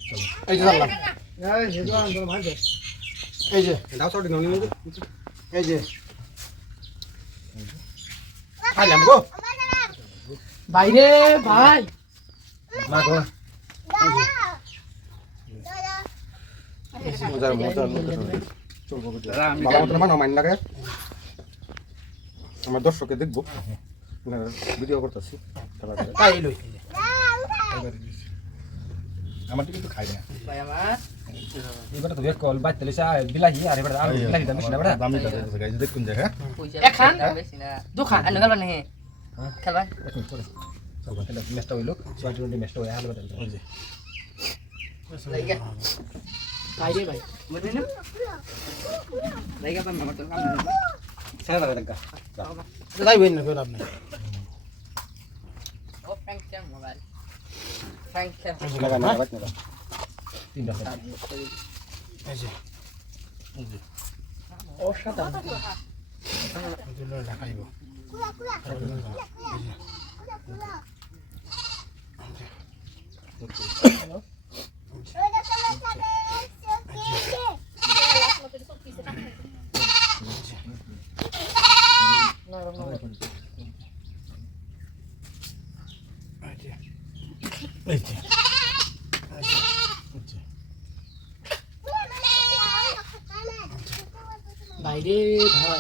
এই যে চাললাম এই যে এই যে খাইলাম গো বাইরে ভাই না গো মজার মজার চলবো বাবা মতো মানো মাইন লাগে আমার দর্শকে দেখবো ভিডিও করতেছি তাই লই আমার কিন্তু খাই না ভাই আমার এবারে তো বেশ কল বাইতে লিসা বিলাহি আর এবারে আর বিলাহি দাম বেশি না বড় দামি দাম গাইজ দেখুন যে হ্যাঁ একখান দুখান আর নগর বানে খেলবা চল তাহলে ম্যাচটা হইলো 20 ম্যাচটা হই আলো বদল ওই যে বাইরে ভাই মনে না লাইগা পাম আমার তো কাম না সেরা লাগা যাই হইন না কই লাভ নাই ও ফ্র্যাঙ্ক ক্যাম মোবাইল ফ্র্যাঙ্ক ক্যাম লাগা না বাত না তিনটা এই যে ও সাদা এগুলো লাগাইবো বাইরে ভাই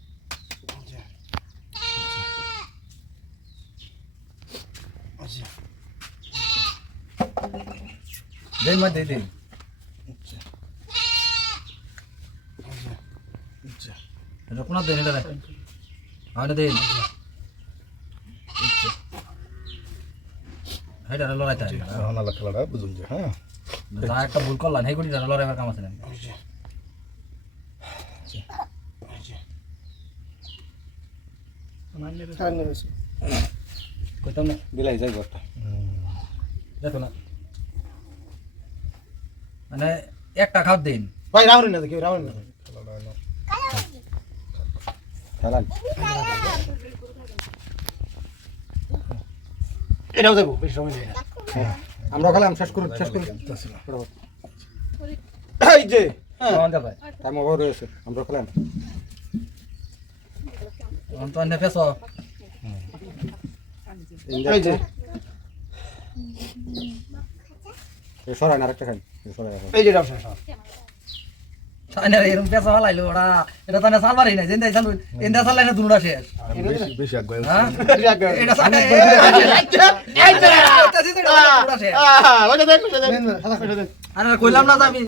দেন মা দে দে এটা কোন দেন এটা আরে দেন হেডা লড়াইতা না la খেলাটা বুঝুন যে হ্যাঁ যা একটা ভুল করলাম হেই কোটি লড়াইবার কাম আছে না কইতাম না বিলাই যাই ঘরটা দেখো না মানে একটা খাও দিন ভাই রাউন্ড না দেখি রাউন্ড না খেলান এটাও দেবো বেশি সময় নেই আমরা খেলাম শেষ করি এই যে তার মোবাইল রয়েছে আমরা খেলাম তো অন্য পেছো এই যে সরাই না আরেকটা খাই সরাই এই যে রাউন্ড শেষ সাইনা এরকম পেছা হলাইলো ওরা এটা তো না সালবারই না যেন চালু এন্ডা চালাই না দুনুরা শেষ বেশি আগে হ্যাঁ আছে এটা সাইনা এই যে এটা শেষ ওটা দেখ আরে কইলাম না আমি